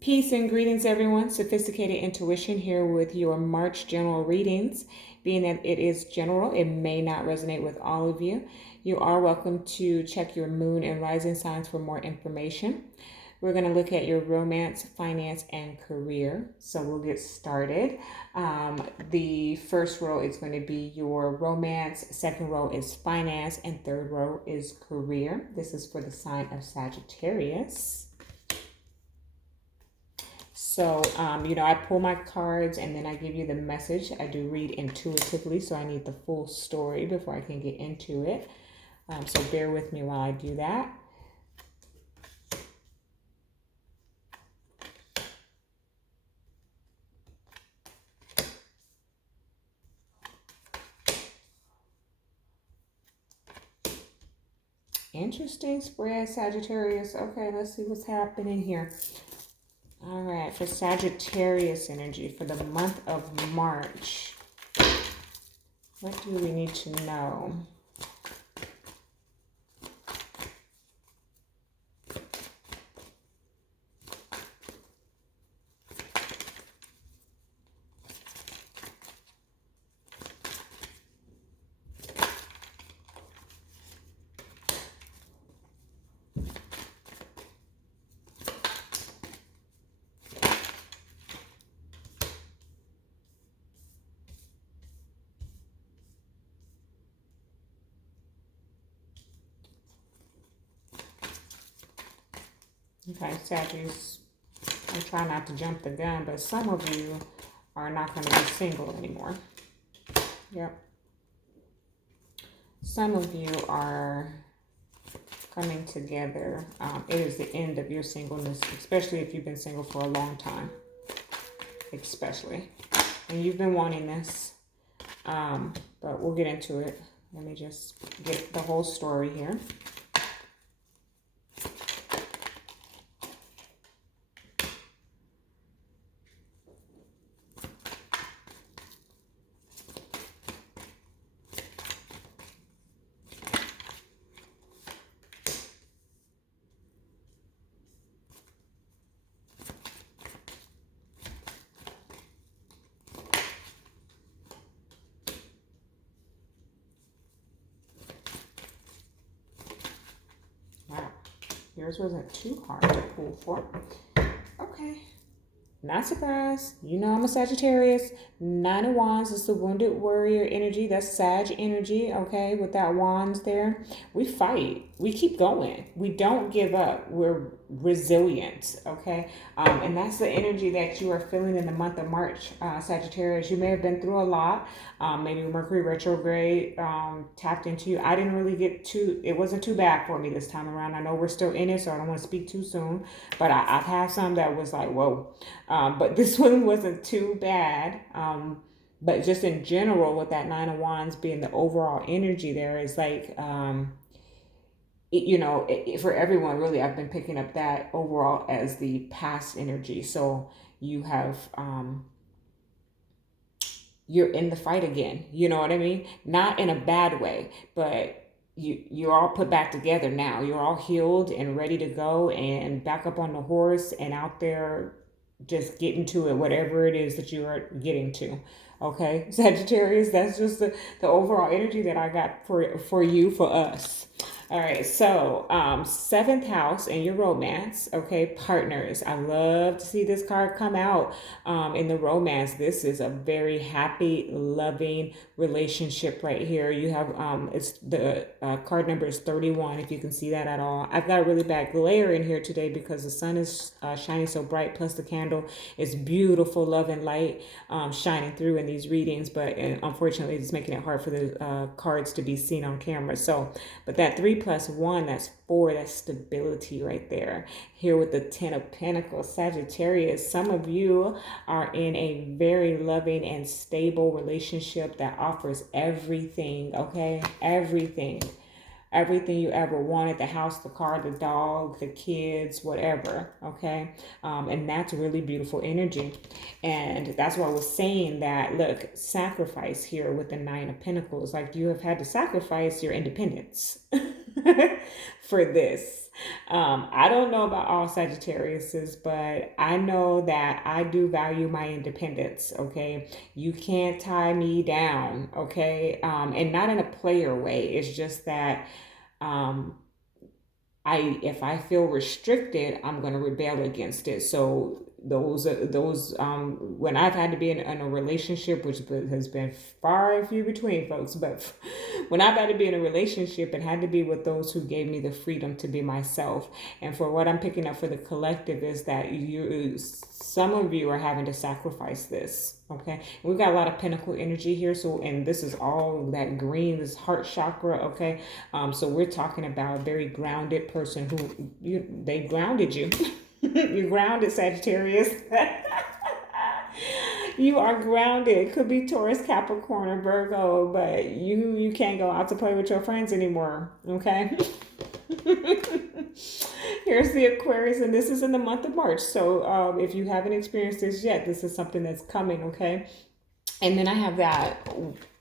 Peace and greetings, everyone. Sophisticated Intuition here with your March general readings. Being that it is general, it may not resonate with all of you. You are welcome to check your moon and rising signs for more information. We're going to look at your romance, finance, and career. So we'll get started. The first row is going to be your romance, second row is finance, and third row is career. This is for the sign of Sagittarius. So, I pull my cards and then I give you the message. I do read intuitively, so I need the full story before I can get into it. So bear with me while I do that. Interesting spread, Sagittarius. Okay, let's see what's happening here. All right, for Sagittarius energy for the month of March, what do we need to know? Okay, Sagittarius, I try not to jump the gun, but some of you are not going to be single anymore. Yep. Some of you are coming together. It is the end of your singleness, especially if you've been single for a long time, especially. And you've been wanting this, but we'll get into it. Let me just get the whole story here. Wow, yours wasn't too hard to pull for. Okay. Not surprised. You know I'm a Sagittarius. Nine of Wands is the wounded warrior energy. That's Sag energy, okay? With that wands there. We fight. We keep going. We don't give up. We're resilient, okay? And that's the energy that you are feeling in the month of March, Sagittarius. You may have been through a lot. Maybe Mercury retrograde tapped into you. I didn't really it wasn't too bad for me this time around. I know we're still in it, so I don't want to speak too soon. But I've had some that was like, whoa. But this one wasn't too bad. But just in general, with that Nine of Wands being the overall energy there is like, for everyone, really, I've been picking up that overall as the past energy. So you have, you're in the fight again. You know what I mean? Not in a bad way, but you're all put back together now. You're all healed and ready to go and back up on the horse and out there just getting to it, whatever it is that you are getting to. Okay, Sagittarius, that's just the overall energy that I got for you, for us. All right, so seventh house in your romance, okay, partners. I love to see this card come out in the romance. This is a very happy, loving relationship right here. You have it's the card number is 31, if you can see that at all. I've got a really bad glare in here today because the sun is shining so bright, plus the candle is beautiful, love and light shining through in these readings, but unfortunately it's making it hard for the cards to be seen on camera. So, but that 3+1, that's 4, that's stability right there. Here with the 10 of Pentacles, Sagittarius, some of you are in a very loving and stable relationship that offers everything, okay? Everything you ever wanted, the house, the car, the dog, the kids, whatever, okay? And that's really beautiful energy. And that's why I was saying that, look, sacrifice here with the 9 of Pentacles. Like, you have had to sacrifice your independence. for this. I don't know about all Sagittariuses, but I know that I do value my independence. Okay, you can't tie me down. Okay, and not in a player way. It's just that um, if I feel restricted, I'm going to rebel against it. So those when I've had to be in a relationship, which has been far and few between, folks, but when I've had to be in a relationship, it had to be with those who gave me the freedom to be myself. And for what I'm picking up for the collective is that some of you are having to sacrifice this. Okay, and we've got a lot of pinnacle energy here. So, and this is all that green, this heart chakra. Okay, so we're talking about a very grounded person who they grounded you. You're grounded, Sagittarius. You are grounded. It could be Taurus, Capricorn, or Virgo, but you can't go out to play with your friends anymore. Okay. Here's the Aquarius, and this is in the month of March. So if you haven't experienced this yet, this is something that's coming. Okay. And then I have that.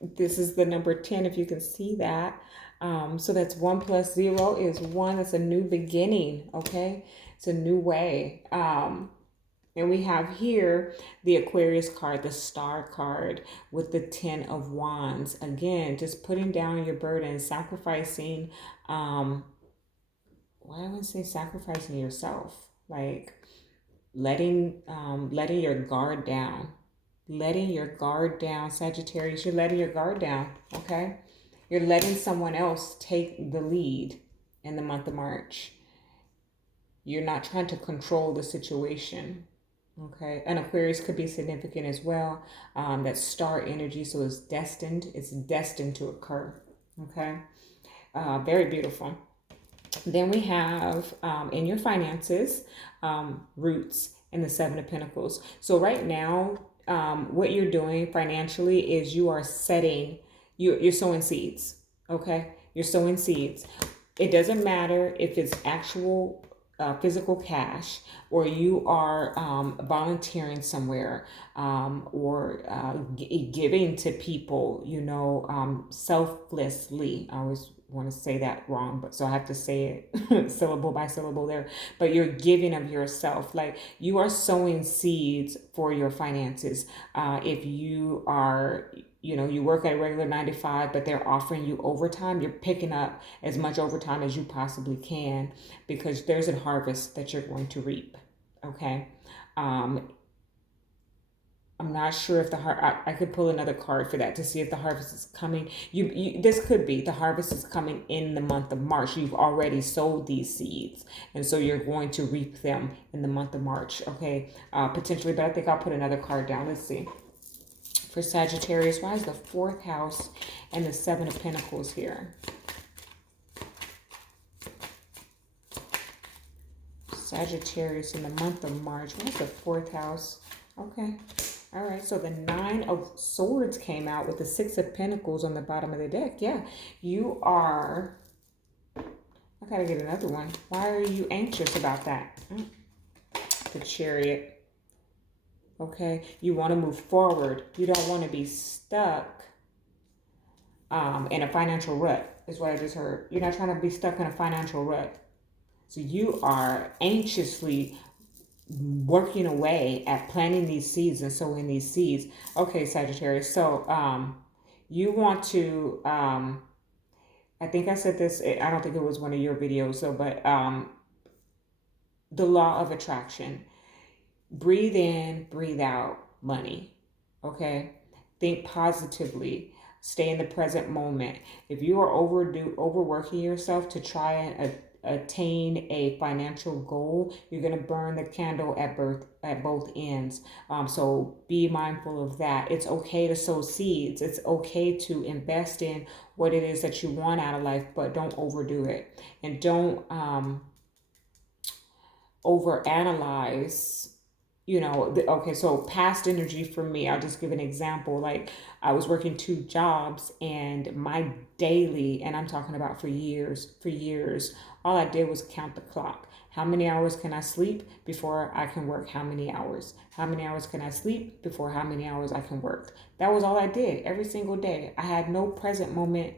This is the number 10, if you can see that. So that's 1 plus 0 is 1. It's a new beginning. Okay. It's a new way. And we have here the Aquarius card, the star card with the 10 of wands. Again, just putting down your burden, sacrificing. Why do I say sacrificing yourself? Like letting your guard down. Letting your guard down, Sagittarius. You're letting your guard down, okay? You're letting someone else take the lead in the month of March. You're not trying to control the situation, okay? And Aquarius could be significant as well. That star energy, so it's destined. It's destined to occur, okay? Very beautiful. Then we have in your finances, roots and the 7 of Pentacles. So right now, what you're doing financially is you are setting, you're sowing seeds, okay? You're sowing seeds. It doesn't matter if it's actual physical cash or you are volunteering somewhere or giving to people, selflessly. I always want to say that wrong, but so I have to say it syllable by syllable there. But you're giving of yourself, like you are sowing seeds for your finances. If you are, you work at a regular 9 to 5, but they're offering you overtime, you're picking up as much overtime as you possibly can because there's a harvest that you're going to reap. Okay. I'm not sure if the I could pull another card for that to see if the harvest is coming. This could be the harvest is coming in the month of March. You've already sowed these seeds, and so you're going to reap them in the month of March. Okay, potentially, but I think I'll put another card down. Let's see. For Sagittarius, why is the 4th house and the 7 of Pentacles here? Sagittarius in the month of March. What's the 4th house? Okay. All right, so the 9 of Swords came out with the 6 of Pentacles on the bottom of the deck. Yeah, you are... I gotta get another one. Why are you anxious about that? The Chariot. Okay, you want to move forward. You don't want to be stuck in a financial rut, is what I just heard. You're not trying to be stuck in a financial rut. So you are anxiously working away at planting these seeds and sowing these seeds. Okay, Sagittarius. So you want to, I think I said this, I don't think it was one of your videos, so, but the law of attraction. Breathe in, breathe out money. Okay? Think positively. Stay in the present moment. If you are overworking yourself to try and attain a financial goal, you're going to burn the candle at both ends. So be mindful of that. It's okay to sow seeds. It's okay to invest in what it is that you want out of life, but don't overdo it. And don't overanalyze. Okay, so past energy for me, I'll just give an example. Like I was working 2 jobs and my daily, and I'm talking about for years, all I did was count the clock. How many hours can I sleep before I can work? How many hours? How many hours can I sleep before how many hours I can work? That was all I did every single day. I had no present moment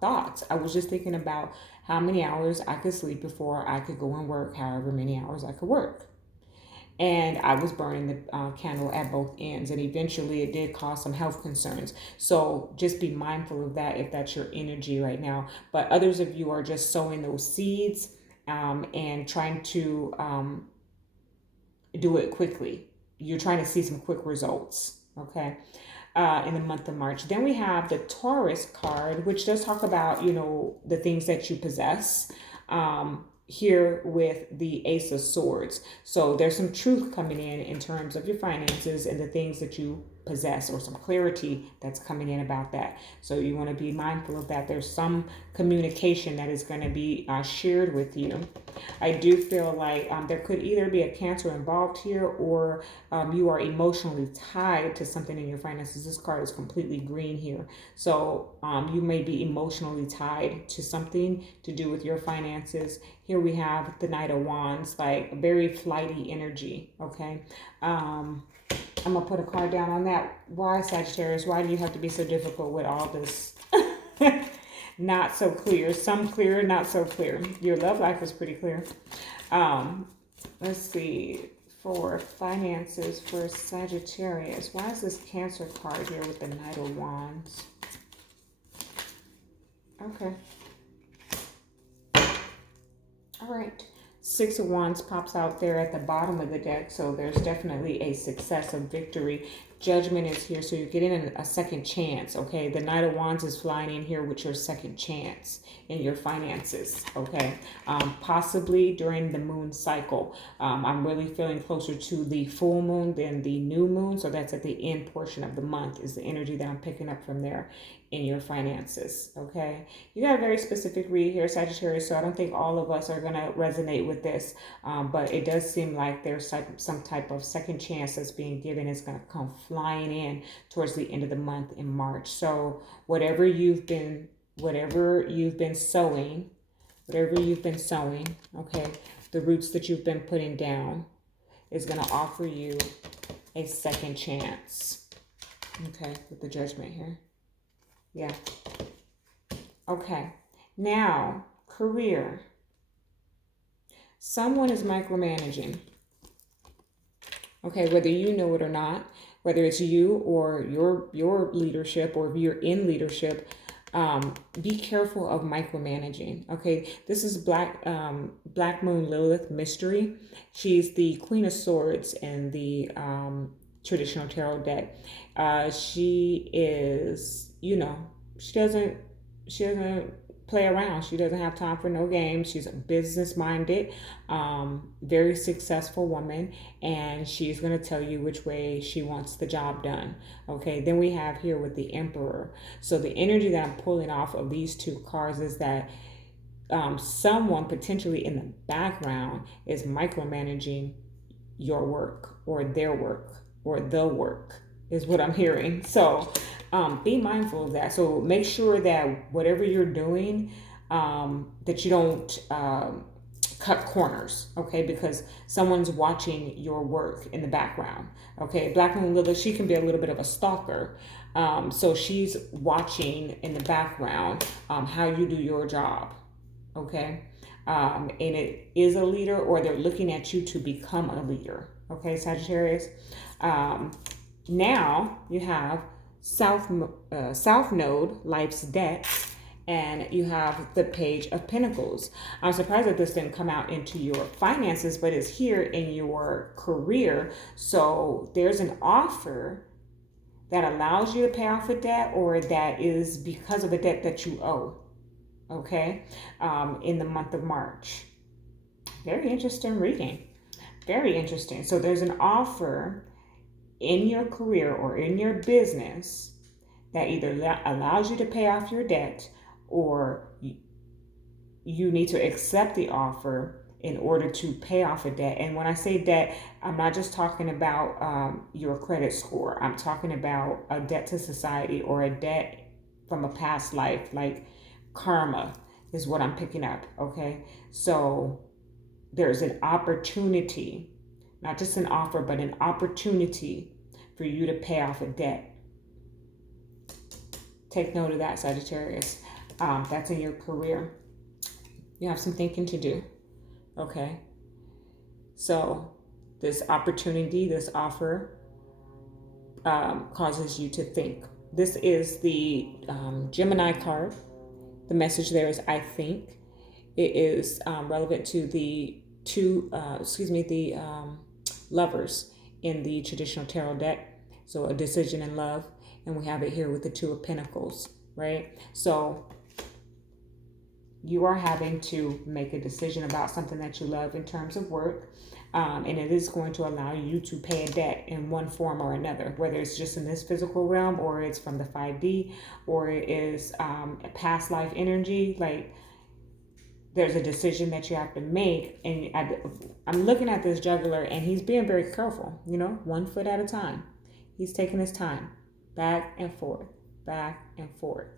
thoughts. I was just thinking about how many hours I could sleep before I could go and work, however many hours I could work. And I was burning the candle at both ends, and eventually it did cause some health concerns. So just be mindful of that if that's your energy right now. But others of you are just sowing those seeds and trying to do it quickly. You're trying to see some quick results, okay, in the month of March. Then we have the Taurus card, which does talk about, the things that you possess. Here with the Ace of Swords. So there's some truth coming in terms of your finances and the things that you possess, or some clarity that's coming in about that. So you want to be mindful of that. There's some communication that is going to be shared with you. I do feel like there could either be a Cancer involved here, or you are emotionally tied to something in your finances. This card is completely green here. So you may be emotionally tied to something to do with your finances. Here we have the Knight of Wands, like very flighty energy, okay? I'm going to put a card down on that. Why, Sagittarius? Why do you have to be so difficult with all this? Not so clear. Some clear, not so clear. Your love life is pretty clear. Let's see. For finances for Sagittarius. Why is this Cancer card here with the Knight of Wands? Okay. All right. Six of Wands pops out there at the bottom of the deck, so there's definitely a success, of victory. Judgment is here, so you're getting a second chance, okay? The Knight of Wands is flying in here with your second chance in your finances, okay? Possibly during the moon cycle. I'm really feeling closer to the full moon than the new moon, so that's at the end portion of the month is the energy that I'm picking up from there in your finances, okay? You got a very specific read here, Sagittarius, so I don't think all of us are going to resonate with this, but it does seem like there's some type of second chance that's being given. It's going to come flying in towards the end of the month in March. So whatever you've been sowing, okay, the roots that you've been putting down is going to offer you a second chance, okay, with the Judgment here. Yeah. Okay. Now, career. Someone is micromanaging. Okay, whether you know it or not, whether it's you or your leadership, or if you're in leadership, be careful of micromanaging. Okay, this is Black Moon Lilith Mystery. She's the Queen of Swords in the traditional tarot deck. She is, she doesn't play around. She doesn't have time for no games. She's a business minded, very successful woman, and she's going to tell you which way she wants the job done. Okay, then we have here with the Emperor. So the energy that I'm pulling off of these two cards is that someone potentially in the background is micromanaging your work, or their work, or the work, is what I'm hearing. So be mindful of that. So make sure that whatever you're doing, that you don't cut corners, okay? Because someone's watching your work in the background, okay? Black Moon Lilith, she can be a little bit of a stalker. So she's watching in the background how you do your job, okay? And it is a leader, or they're looking at you to become a leader, okay, Sagittarius? Now you have South Node, Life's Debts, and you have the Page of Pentacles. I'm surprised that this didn't come out into your finances, but it's here in your career. So there's an offer that allows you to pay off a debt, or that is because of a debt that you owe, okay, in the month of March. Very interesting reading. Very interesting. So there's an offer in your career or in your business that either allows you to pay off your debt, or you need to accept the offer in order to pay off a debt. And when I say debt, I'm not just talking about your credit score. I'm talking about a debt to society, or a debt from a past life, like karma is what I'm picking up, okay? So there's an opportunity, not just an offer, but an opportunity for you to pay off a debt. Take note of that, Sagittarius. That's in your career. You have some thinking to do. Okay. So this opportunity, this offer, causes you to think. This is the Gemini card. The message there is I think. It is relevant to the the lovers in the traditional tarot deck. So a decision in love. And we have it here with the Two of Pentacles, right? So you are having to make a decision about something that you love in terms of work. And it is going to allow you to pay a debt in one form or another, whether it's just in this physical realm or it's from the 5D or it is a past life energy. Like there's a decision that you have to make. And I'm looking at this juggler and he's being very careful, 1 foot at a time. He's taking his time back and forth, back and forth.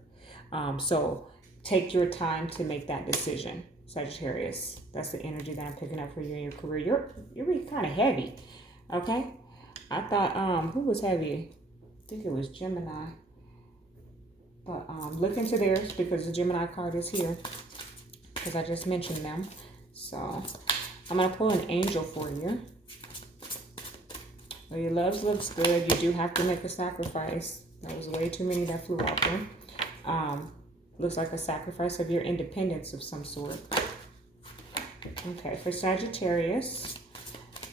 So take your time to make that decision, Sagittarius. That's the energy that I'm picking up for you in your career. You're really kind of heavy, okay? I thought, who was heavy? I think it was Gemini. But look into theirs because the Gemini card is here because I just mentioned them. So I'm going to pull an angel for you. Well, your loves looks good. You do have to make a sacrifice. That was way too many that flew out there. Looks like a sacrifice of your independence of some sort. Okay, for Sagittarius,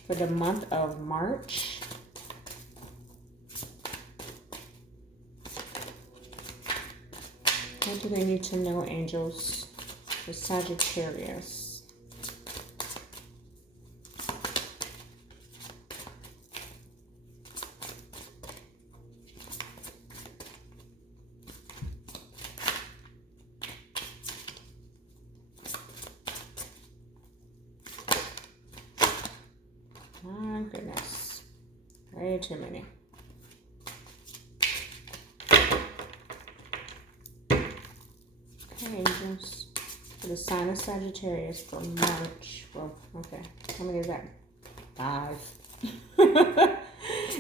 for the month of March. What do they need to know, angels, for Sagittarius? My goodness, way too many. Okay, angels, for the sign of Sagittarius for March. Well, okay, how many is that? 5.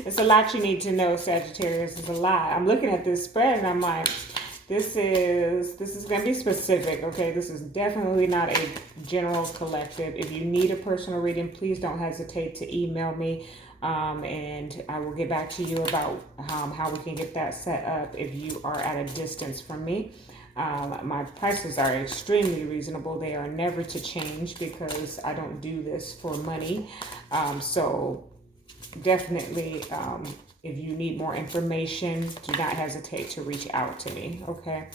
It's a lot you need to know, Sagittarius. It's a lot. I'm looking at this spread and I'm like, this is going to be specific, okay? This is definitely not a general collective. If you need a personal reading, please don't hesitate to email me, and I will get back to you about how we can get that set up if you are at a distance from me. My prices are extremely reasonable. They are never to change because I don't do this for money. So definitely, if you need more information, do not hesitate to reach out to me, okay?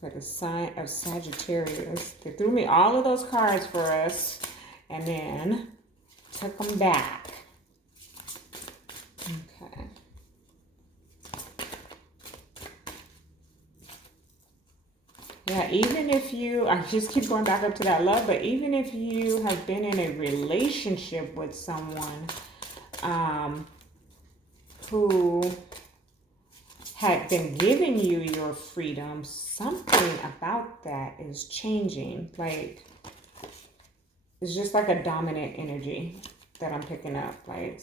For the sign of Sagittarius, they threw me all of those cards for us and then took them back. Okay. Yeah, even if you, I just keep going back up to that love, but even if you have been in a relationship with someone who had been giving you your freedom, something about that is changing. Like, it's just like a dominant energy that I'm picking up. Like,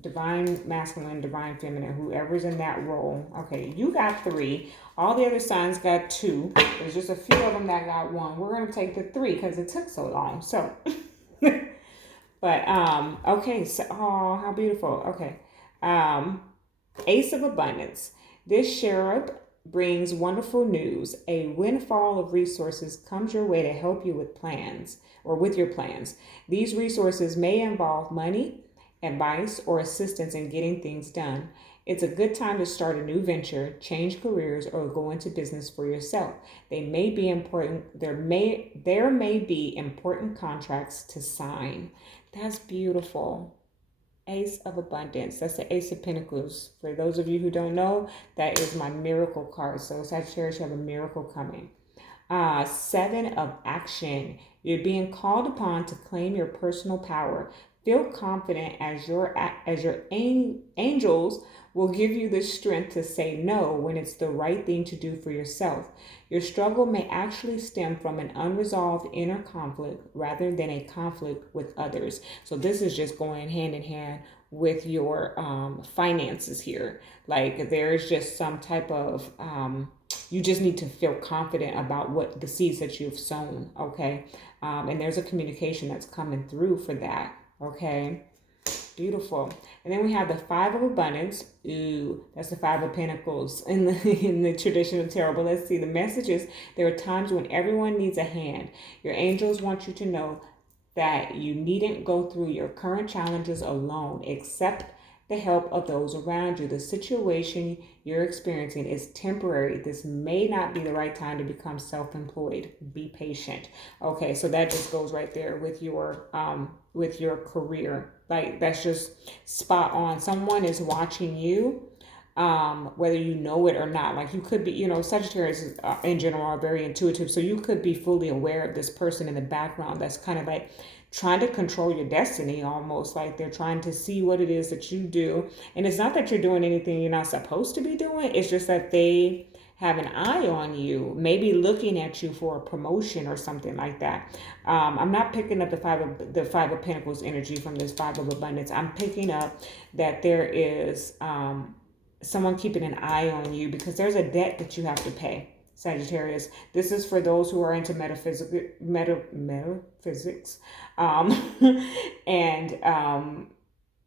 divine masculine, divine feminine, whoever's in that role. Okay, you got 3. All the other signs got 2. There's just a few of them that got 1. We're going to take the 3 because it took so long. So, but, okay. So, oh, how beautiful. Okay. Ace of Abundance. This cherub brings wonderful news. A windfall of resources comes your way to help you with plans or with your plans. These resources may involve money, advice, or assistance in getting things done. It's a good time to start a new venture, change careers, or go into business for yourself. They may be important. There may be important contracts to sign. That's beautiful. Ace of Abundance. That's the Ace of Pentacles. For those of you who don't know, that is my miracle card. So Sagittarius, you have a miracle coming. 7 of Action. You're being called upon to claim your personal power. Feel confident as your angels will give you the strength to say no when it's the right thing to do for yourself. Your struggle may actually stem from an unresolved inner conflict rather than a conflict with others. So this is just going hand in hand with your finances here. Like there's just some type of you just need to feel confident about what the seeds that you've sown. Okay, and there's a communication that's coming through for that. Okay, beautiful. And then we have the Five of Abundance. Ooh, that's the Five of Pentacles in the in the traditional tarot. But let's see the messages. There are times when everyone needs a hand. Your angels want you to know that you needn't go through your current challenges alone. Accept the help of those around you. The situation you're experiencing is temporary. This may not be the right time to become self-employed. Be patient. Okay, so that just goes right there with your career. Like that's just spot on. Someone is watching you, whether you know it or not. Like you could be, Sagittarius in general are very intuitive, so you could be fully aware of this person in the background that's kind of like trying to control your destiny, almost like they're trying to see what it is that you do. And it's not that you're doing anything you're not supposed to be doing, it's just that they have an eye on you, maybe looking at you for a promotion or something like that. I'm not picking up the Five of Pentacles energy from this Five of Abundance. I'm picking up that there is someone keeping an eye on you because there's a debt that you have to pay. Sagittarius. This is for those who are into metaphysics, and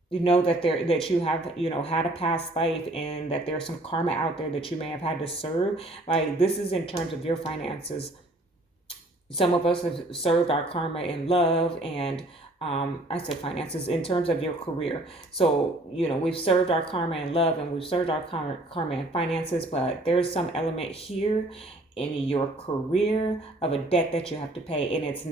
you know that you have had a past life and that there's some karma out there that you may have had to serve. Like this is in terms of your finances. Some of us have served our karma in love and I said finances in terms of your career. So, we've served our karma in love and we've served our karma in finances, but there's some element here in your career of a debt that you have to pay. And it's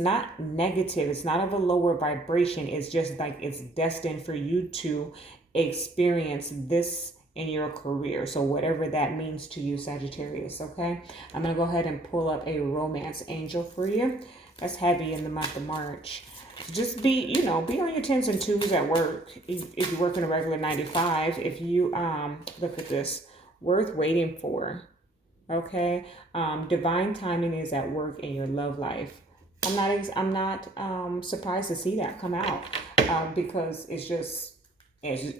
not negative. It's not of a lower vibration. It's just like it's destined for you to experience this in your career. So whatever that means to you, Sagittarius, okay? I'm going to go ahead and pull up a romance angel for you. That's heavy in the month of March. Just be on your 10s and 2s at work. If you work in a regular 9 to 5, if you, look at this, worth waiting for, okay? Divine timing is at work in your love life. I'm not surprised to see that come out because it's just the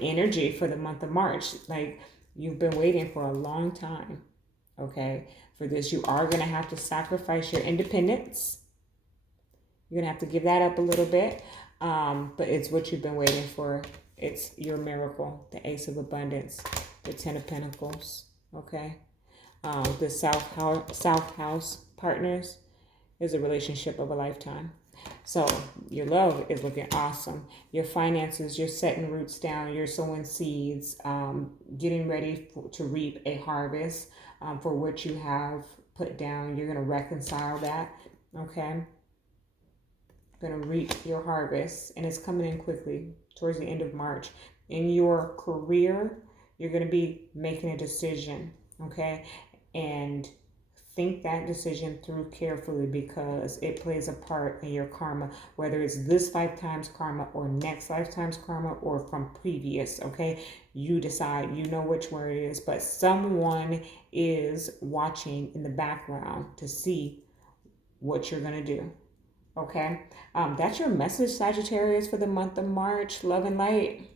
energy for the month of March. Like you've been waiting for a long time, okay? For this, you are going to have to sacrifice your independence. You're going to have to give that up a little bit, but it's what you've been waiting for. It's your miracle, the Ace of Abundance, the Ten of Pentacles, okay? The South House partners is a relationship of a lifetime. So your love is looking awesome. Your finances, you're setting roots down. You're sowing seeds, getting ready to reap a harvest for what you have put down. You're going to reconcile that, okay? Going to reap your harvest, and it's coming in quickly towards the end of March. In your career, you're going to be making a decision, okay? And think that decision through carefully because it plays a part in your karma, whether it's this lifetime's karma or next lifetime's karma or from previous, okay? You decide, you know which one it is, but someone is watching in the background to see what you're going to do, okay? That's your message, Sagittarius, for the month of March. Love and light.